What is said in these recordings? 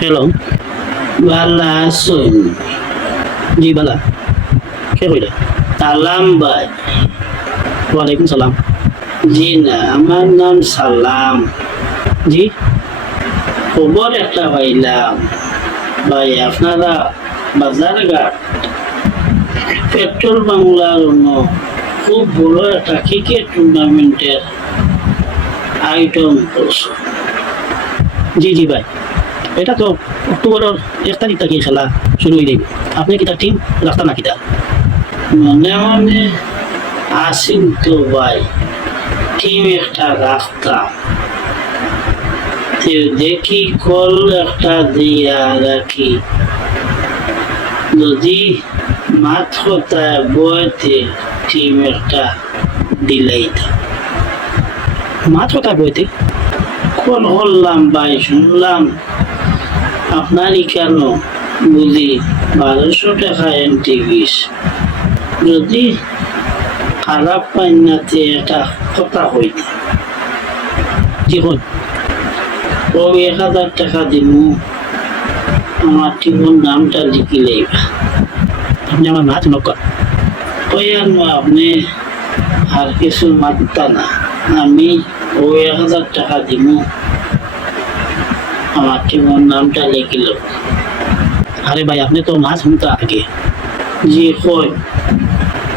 Hello, ভালো আছেন? জি বালা, কে কইলা? সালাম ভাই। ওয়ালাইকুম সালাম। জি না, আমার নাম সালাম। জি, খবর একটা পাইলাম ভাই, আপনারা বাজারঘাট পেট্রোল বাংলার অন্য খুব বড় একটা ক্রিকেট টুর্নামেন্টের আয়োজন করছে। জি জি ভাই, এটা তো অক্টোবরের 1 তারিখ থেকে খেলা শুরু হয়ে যাবে। আপনি কিতা টিম রাখতা না কিতা? মনে মনে আসিল তো ভাই, টিম একটা রাখতাম, তো দেখি কল একটা দিয়া রাখি, যদি মাত কথায় বইতে টিম একটা দিলেই মাছ কথা বইতে কল করলাম ভাই, শুনলাম আপনারই কেন বুঝি 1200 টাকা এন্ট্রি ফিস, যদি খারাপ পাইনাতে একটা কথা হইতে জি হন। ও 1000 টাকা দিমু, আমার টিমের নামটা লিখিলেই। আপনি আমার মাছ নকা। কইয়ান আপনি আর কিছু মাত্তা না, আমি ও 1000 টাকা দিমু, আমার টিমের নামটা লিখিল। আরে ভাই, আপনি তো মাছ শুনতা আগে। জি কই।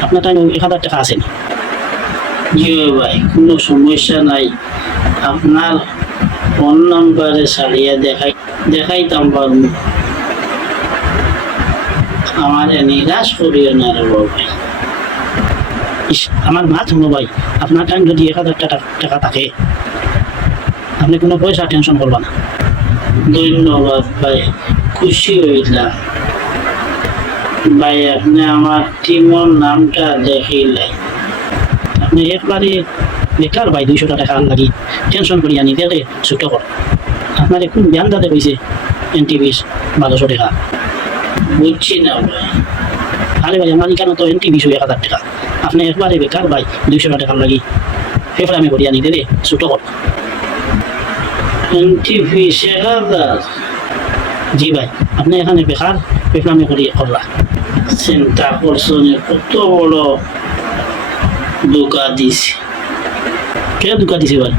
আপনার টাইম 1000 টাকা আছে। জি ভাই, কোনো সমস্যা নাই, আপনার ফোন নাম্বারে ছাড়িয়ে দেখাইতাম পারবো। আমার নিরাশ করিও না রে ভাই। ইস, আমার মাছ শুনো ভাই, আপনার টাইম যদি 1000 টাকা থাকে, আপনি কোনো পয়সা টেনশন করবা না। ধন্যবাদ ভাই, খুশি হইলাম ভাই, আপনি আমার টিমের নামটা দেখিলেন। আপনি একবারে বেকার ভাই, 200 টাকা লাগি টেনশন করিয়া নিজেকে ছোট কর। আপনার এখন জ্ঞান দাতে হয়েছে এনটি বিশ 1200 টাকা। বুঝছি না ভাই। আরে ভাই, আমার কেন তো এনটি বিশ 1000 টাকা। আপনি একবারে বেকার ভাই, 200 টাকা লাগি ফেফড়ে আমি করিয়া নিজেরে ছোট কর। Entry fees 1000? জি ভাই, আপনি এখানে বেকার ফেফড়ে আমি করিয়া করলা। চিন্তা করছো নি কত বড় ধোকা দিছে। কে দুকা দিছে ভাই?